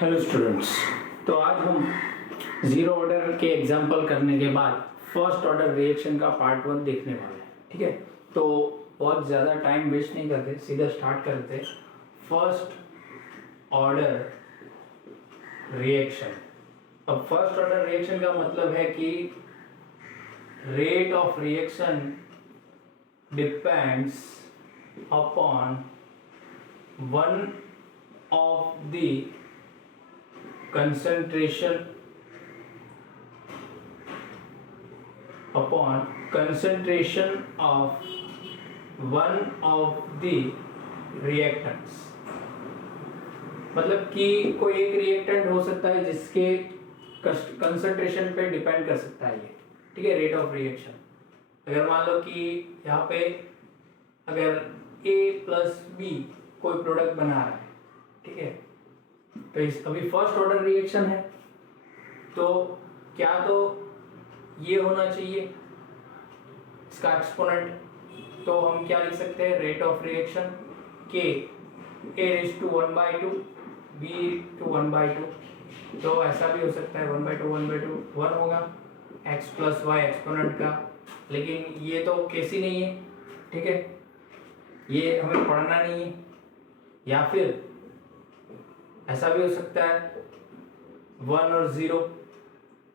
Hello students. तो आज हम ज़ीरो ऑर्डर के एग्जाम्पल करने के बाद फर्स्ट ऑर्डर रिएक्शन का पार्ट 1 देखने वाले हैं। ठीक है, तो बहुत ज़्यादा टाइम वेस्ट नहीं करते, सीधा स्टार्ट करते हैं। First order reaction. अब फर्स्ट ऑर्डर रिएक्शन का मतलब है कि rate of reaction depends upon one of the concentration of one of the reactants। मतलब कि कोई एक रिएक्टेंट हो सकता है जिसके कंसंट्रेशन पे डिपेंड कर सकता है ये। ठीक है, रेट ऑफ रिएक्शन। अगर मान लो कि यहाँ पे अगर A प्लस B कोई प्रोडक्ट बना रहा है, ठीक है, तो इस अभी फर्स्ट ऑर्डर रिएक्शन है, तो क्या तो ये होना चाहिए इसका एक्सपोनेंट। तो हम क्या लिख सकते हैं, रेट ऑफ रिएक्शन के A raised to 1/2 B to 1/2। तो ऐसा भी हो सकता है 1/2 1/2 1 होगा x प्लस वाई एक्सपोनेंट का, लेकिन ये तो केस ही नहीं है। ठीक है, ये हमें पढ़ना नहीं है। या फिर ऐसा भी हो सकता है 1 और 0,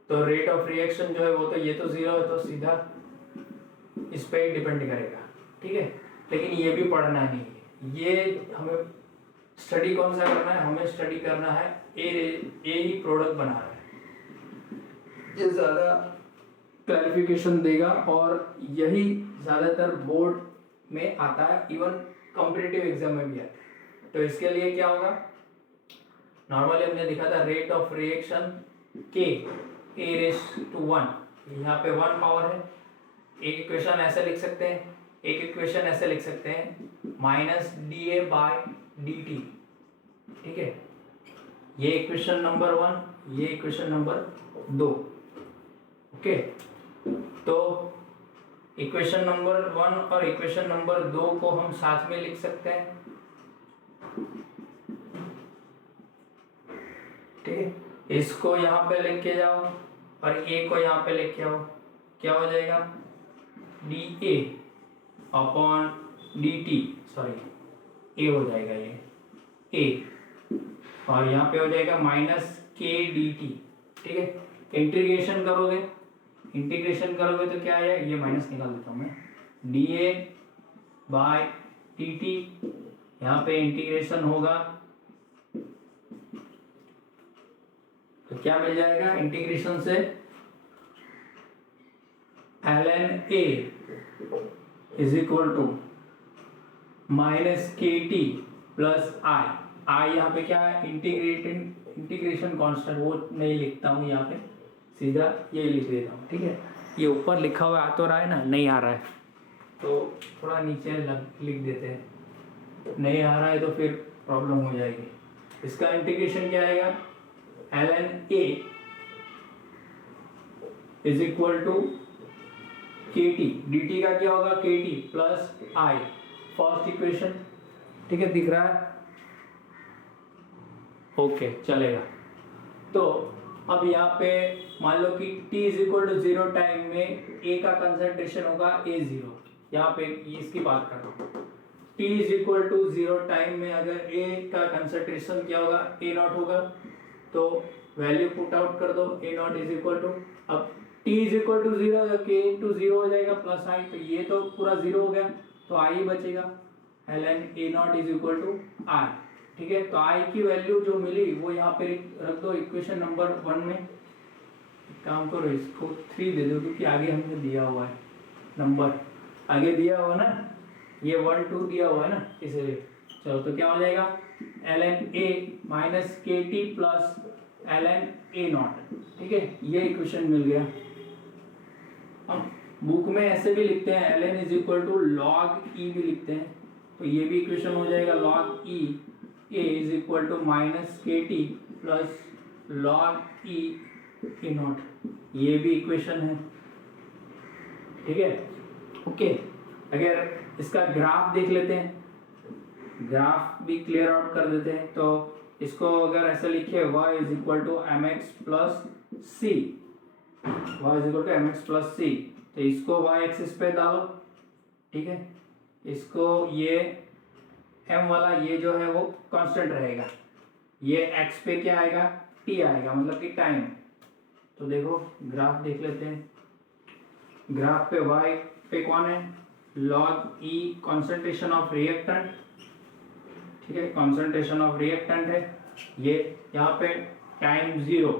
तो रेट ऑफ रिएक्शन जो है वो तो ये तो 0 है, तो सीधा इस पे ही डिपेंड करेगा। ठीक है, लेकिन ये भी पढ़ना नहीं है। ये हमें स्टडी कौन सा करना है, हमें स्टडी करना है ए ही प्रोडक्ट बना रहा है। ये ज़्यादा क्लैरिफिकेशन देगा और यही ज़्यादातर बोर्ड में आता है, इवन कॉम्पिटिटिव एग्जाम में भी आता है। तो इसके लिए क्या होगा, नॉर्मली हमने लिखा था रेट ऑफ रिएक्शन के A raised to 1, यहाँ पे 1 पावर है। एक इक्वेशन ऐसे लिख सकते हैं, एक इक्वेशन ऐसे लिख सकते हैं -dA/dt। ठीक है, ये इक्वेशन नंबर 1, ये इक्वेशन नंबर 2। ओके, तो इक्वेशन नंबर 1 और इक्वेशन नंबर 2 को हम साथ में लिख सकते हैं। ठीक है, इसको यहाँ पे लेके जाओ और ए को यहाँ पे लेके आओ, क्या हो जाएगा dA अपॉन dt, सॉरी ए हो जाएगा ये a, और यहाँ पे हो जाएगा -k/dt। ठीक है, इंटीग्रेशन करोगे तो क्या है, ये माइनस निकाल देता हूँ मैं, dA/dt। यहाँ पे इंटीग्रेशन होगा तो क्या मिल जाएगा, इंटीग्रेशन से ln A is equal to -kt plus i यहाँ पे क्या है, इंटीग्रेशन कांस्टेंट, वो नहीं लिखता हूँ यहाँ पे, सीधा ये लिख देता हूँ। ठीक है, ये ऊपर लिखा हुआ आ तो रहा है ना, नहीं आ रहा है तो थोड़ा नीचे लिख देते हैं, नहीं आ रहा है तो फिर प्रॉब्लम हो जाएगी। इसका इंटीग्रेशन क्या आएगा, ln A is equal to kt, dt का क्या होगा kt plus i, first equation. ठीक है, दिख रहा है, ओके चलेगा। तो अब यहाँ पे मान लो कि t is equal to 0 time में A का कंसंट्रेशन होगा A0। यहाँ पे इसकी बात कर रहा हूँ, t is equal to 0 time में अगर A का कंसंट्रेशन क्या होगा, A0 होगा, तो वैल्यू पुट आउट कर दो, A0 इज इक्वल टू, अब t इज इक्वल टू 0 तो k इंटू 0 हो जाएगा प्लस i, तो ये तो पूरा 0 हो गया, तो i ही बचेगा, ln A0 is equal to i। ठीक है, तो i की वैल्यू जो मिली वो यहाँ पे रख दो इक्वेशन नंबर 1 में। काम करो, इसको 3 दे दो क्योंकि आगे हमने दिया हुआ है नंबर, आगे दिया हुआ ना, ये 1 2 दिया हुआ है ना, इसलिए। चलो, तो क्या हो जाएगा, ln A minus kt plus ln A0। ठीक है, ये इक्वेशन मिल गया। अब बुक में ऐसे भी लिखते हैं, ln is equal to log e भी लिखते हैं, तो ये भी इक्वेशन हो जाएगा log e A is equal to minus kt plus log e A0, ये भी इक्वेशन है। ठीक है, ओके। अगर इसका ग्राफ देख लेते हैं, ग्राफ भी क्लियर आउट कर देते हैं, तो इसको अगर ऐसा लिखे y is equal to m x plus c, y is equal to m x plus c, तो इसको y एक्सिस पे डालो, ठीक है। इसको ये m वाला ये जो है वो कांस्टेंट रहेगा, ये x पे क्या आएगा, t आएगा, मतलब कि टाइम। तो देखो ग्राफ देख लेते हैं। ग्राफ पे y पे कौन है, log e concentration of reactant, ठीक है, कॉन्सेंट्रेशन ऑफ रिएक्टेंट है ये, यहाँ पे टाइम 0,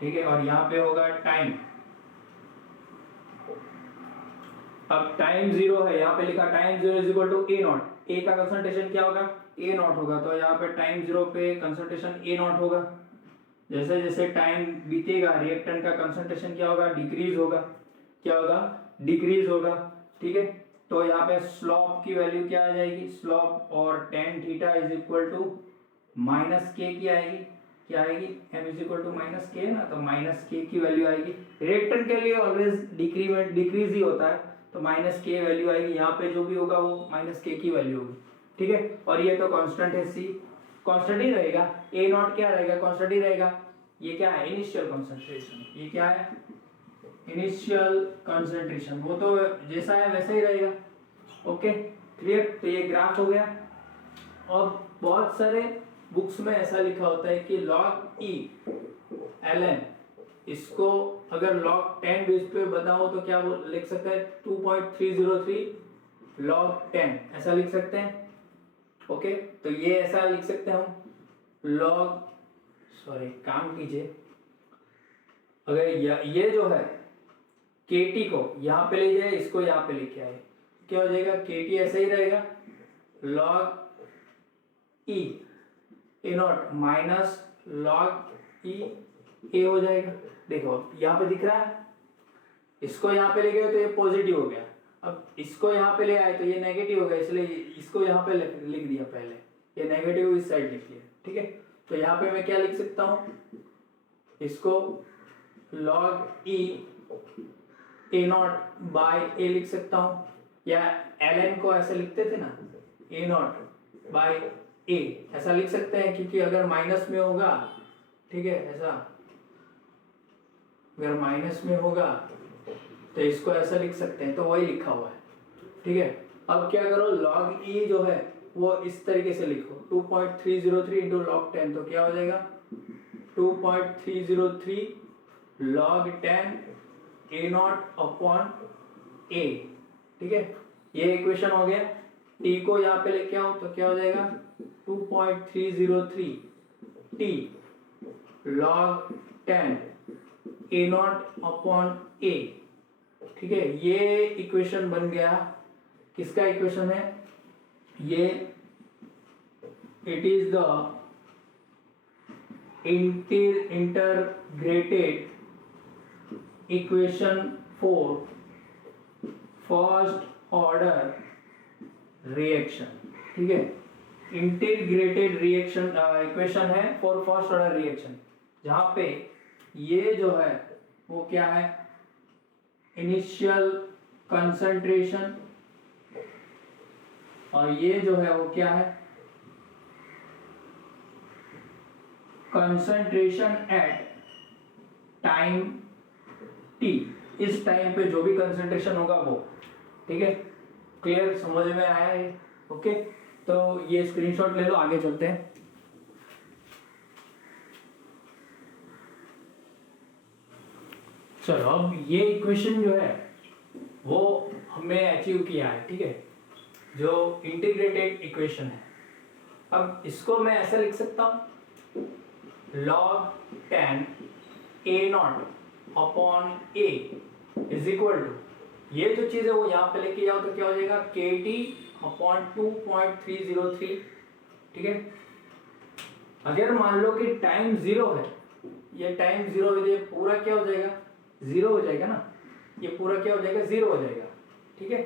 ठीक है, और यहाँ पे होगा टाइम। अब टाइम 0 है, यहाँ पे लिखा time 0 is equal to A naught, A का कंसंट्रेशन क्या होगा, ए नॉट होगा, तो यहाँ पे टाइम 0 पे कंसंट्रेशन ए नॉट होगा। जैसे जैसे टाइम बीतेगा रिएक्टेंट का कंसंट्रेशन क्या होगा, डिक्रीज होगा, क्या होगा, डिक्रीज होगा, ठीक है। तो यहाँ पे स्लोप की वैल्यू क्या आ जाएगी, स्लोप और tan theta is equal to minus k की आएगी, क्या आएगी, m is equal to minus k ना, तो माइनस के की वैल्यू आएगी। रिएक्टेंट के लिए ऑलवेज डिक्रीमेंट डिक्रीज ही होता है, तो माइनस के वैल्यू आएगी, यहाँ पे जो भी होगा वो माइनस के की वैल्यू होगी, ठीक है। और ये तो कांस्टेंट है सी, कांस्टेंट ही रहेगा, ए नॉट क्या रहेगा, कांस्टेंट ही रहेगा। ये क्या है, इनिशियल कंसंट्रेशन, ये क्या है, इनिशियल कंसंट्रेशन, वो तो जैसा है वैसा ही रहेगा, ओके क्लियर। तो ये ग्राफ हो गया। और बहुत सारे बुक्स में ऐसा लिखा होता है कि log e ln, इसको अगर log 10 बेस पे बताओ तो क्या वो लिख सकते हैं, 2.303 log 10 ऐसा लिख सकते हैं, ओके। तो ये ऐसा लिख सकते हैं हम log, सॉरी काम कीजिए, अगर ये जो है kt को यहाँ पे ले जाए, इसको यहाँ पे लेके आए, क्या हो जाएगा, kt ऐसा ही रहेगा, log e A not minus log e a हो जाएगा। देखो यहाँ पे दिख रहा है, इसको यहाँ पे ले गए तो ये पॉजिटिव हो गया, अब इसको यहाँ पे ले आए तो ये नेगेटिव हो गया, इसलिए इसको यहाँ पे लिख दिया, पहले ये नेगेटिव इस साइड लिख लिया, ठीक है। तो यहाँ पे मैं क्या लिख सकता हूँ, इसको log e a not by a लिख सकता हूँ, या ln को ऐसे लिखते थे ना, a नॉट बाय a ऐसा लिख सकते हैं, क्योंकि अगर माइनस में होगा, ठीक है, ऐसा अगर माइनस में होगा तो इसको ऐसा लिख सकते हैं, तो वही लिखा हुआ है, ठीक है। अब क्या करो, log e जो है वो इस तरीके से लिखो, 2.303 इंटू log 10, तो क्या हो जाएगा 2.303 log 10 a not upon a, ठीक है। ये इक्वेशन हो गया। t को यहाँ पे लेके आओ तो क्या हो जाएगा 2.303 t log 10 a not upon a, ठीक है। ये इक्वेशन बन गया, किसका इक्वेशन है ये, it is the integrated equation for first order reaction, ठीक है। इंटीग्रेटेड रिएक्शन इक्वेशन है फॉर फर्स्ट ऑर्डर रिएक्शन, जहां पे ये जो है वो क्या है, इनिशियल कंसंट्रेशन, और ये जो है वो क्या है, कंसंट्रेशन एट टाइम t, इस टाइम पे जो भी कंसंट्रेशन होगा वो, ठीक है। क्लियर, समझ में आया है, ओके। तो ये स्क्रीनशॉट ले लो, आगे चलते हैं। चलो अब ये इक्वेशन जो है वो हमने अचीव किया है, ठीक है, जो इंटीग्रेटेड इक्वेशन है। अब इसको मैं ऐसा लिख सकता हूँ log 10 a not upon a is equal to, ये जो चीज है वो यहाँ पे लेके जाओ तो क्या हो जाएगा kt अपॉन 2.303, ठीक है। अगर मान लो कि टाइम 0 है, ये टाइम 0 है, ये पूरा क्या हो जाएगा 0 हो जाएगा ना, ये पूरा क्या हो जाएगा 0 हो जाएगा, ठीक है।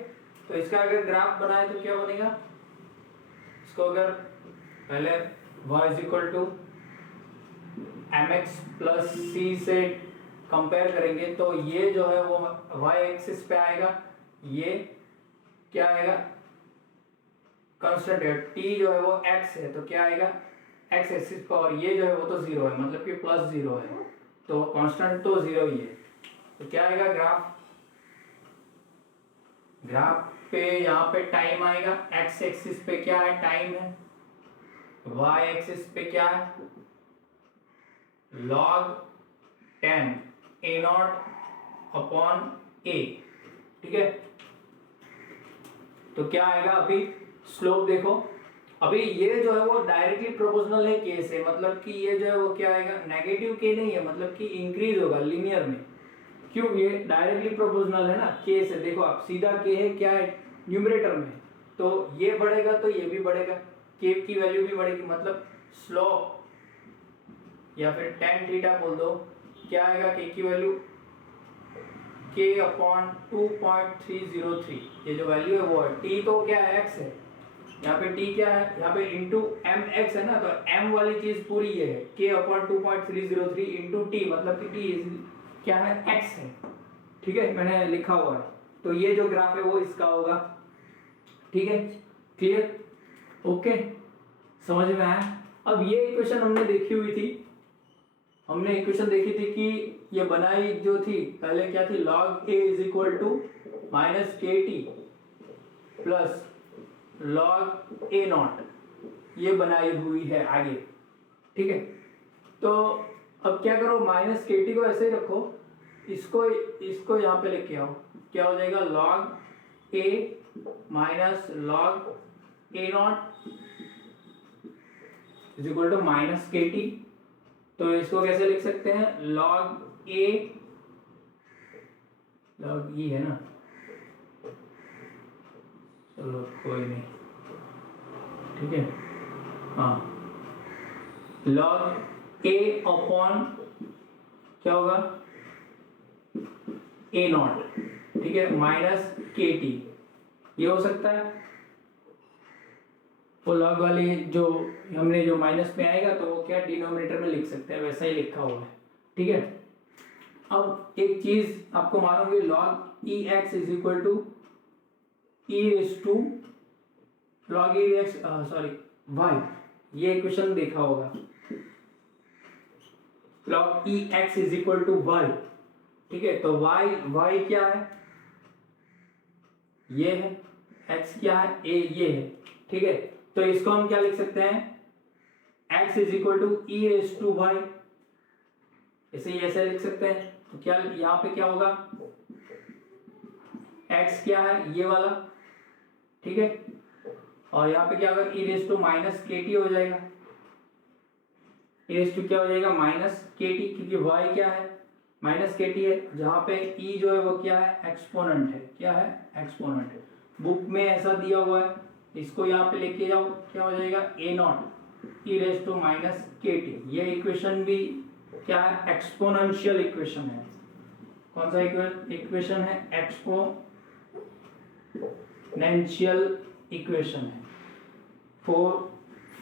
तो इसका अगर ग्राफ बनाए तो क्या बनेगा, इसको अगर पहले y is equal to m x plus c से कंपेयर करेंगे तो ये जो है वो y एक्सिस पे आएगा, ये क्या आएगा, कांस्टेंट है, t जो है वो x है, तो क्या आएगा एक्स एक्सिस पर, और ये जो है वो तो जीरो है, मतलब कि प्लस जीरो है, तो कांस्टेंट तो जीरो ही है। तो क्या आएगा ग्राफ पे यहाँ पे टाइम आएगा, एक्स एक्सिस पे क्या है, टाइम है, वाई एक्सिस पे क्या है, log 10 a not upon a, ठीक है। तो क्या आएगा, अभी स्लोप देखो, अभी ये जो है वो डायरेक्टली प्रोपोर्शनल है के से, मतलब कि ये जो है वो क्या आएगा, नेगेटिव के नहीं है, मतलब कि इंक्रीज होगा लीनियर में। क्यों, ये डायरेक्टली प्रोपोर्शनल है ना के से, देखो आप सीधा के है क्या है न्यूमरेटर में, तो ये बढ़ेगा तो ये भी बढ़ेगा, के की वैल्यू भी बढ़ेगी, मतलब स्लोप या फिर tan थीटा बोल दो, क्या आएगा के की वैल्यू k अपॉन 2.303, ये जो वैल्यू है वो है, t तो क्या है x है, यहाँ पे t क्या है, यहाँ पे इंटू एम एक्स है ना, तो m वाली चीज पूरी ये है k अपॉन 2.303 इंटू टी, मतलब कि t क्या है, x है, ठीक है, मैंने लिखा हुआ है। तो ये जो ग्राफ है वो इसका होगा, ठीक है, क्लियर, ओके, समझ में आया। अब ये इक्वेशन हमने देखी हुई थी, हमने इक्वेशन देखी थी कि ये बनाई जो थी पहले क्या थी, log a is equal to minus k t plus log a naught, ये बनाई हुई है आगे, ठीक है। तो अब क्या करो, माइनस के टी को ऐसे ही रखो, इसको यहाँ पे लेके आओ, क्या हो जाएगा, log a minus log a not is equal to minus k T. तो इसको कैसे लिख सकते हैं, log a log e है ना, चलो कोई नहीं, ठीक है, हाँ, log a अपॉन क्या होगा, a नॉट, ठीक है, माइनस के टी, ये हो सकता है, वो लॉग वाली जो हमने जो माइनस में आएगा तो वो क्या डिनोमिनेटर में लिख सकते हैं, वैसा ही लिखा हुआ है, ठीक है। अब एक चीज आपको मालूम, log e x is equal to e raise to log e x sorry y, ये इक्वेशन देखा होगा, log e x is equal to y, ठीक है। तो वाई क्या है, ये है, x क्या है, a ये है, ठीक है। तो इसको हम क्या लिख सकते हैं, x is equal to e raise to y, ऐसे लिख सकते हैं। तो क्या यहाँ पे क्या होगा, x क्या है, ये वाला, ठीक है, और यहाँ पे क्या होगा, ई raise to minus k T हो जाएगा, ई रेस टू क्या हो जाएगा, माइनस के टी, क्योंकि y क्या है, माइनस के टी है, जहाँ पे e जो है वो क्या है, एक्सपोनेंट है, क्या है, एक्सपोनेंट है, बुक में ऐसा दिया हुआ है, इसको यहाँ पे लेके जाओ, क्या हो जाएगा, a not e raise to minus k T. ये इक्वेशन भी क्या है, एक्सपोनेंशियल इक्वेशन है, कौन सा इक्वेशन है, एक्सपोनेंशियल इक्वेशन है फॉर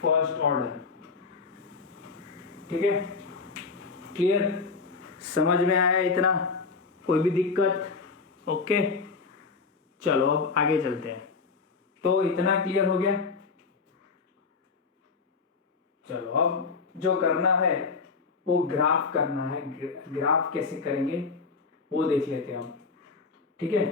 फर्स्ट ऑर्डर, ठीक है, क्लियर, समझ में आया इतना, कोई भी दिक्कत, ओके, चलो अब आगे चलते हैं। तो इतना क्लियर हो गया, चलो अब जो करना है वो ग्राफ करना है, ग्राफ कैसे करेंगे वो देख लेते हैं हम, ठीक है।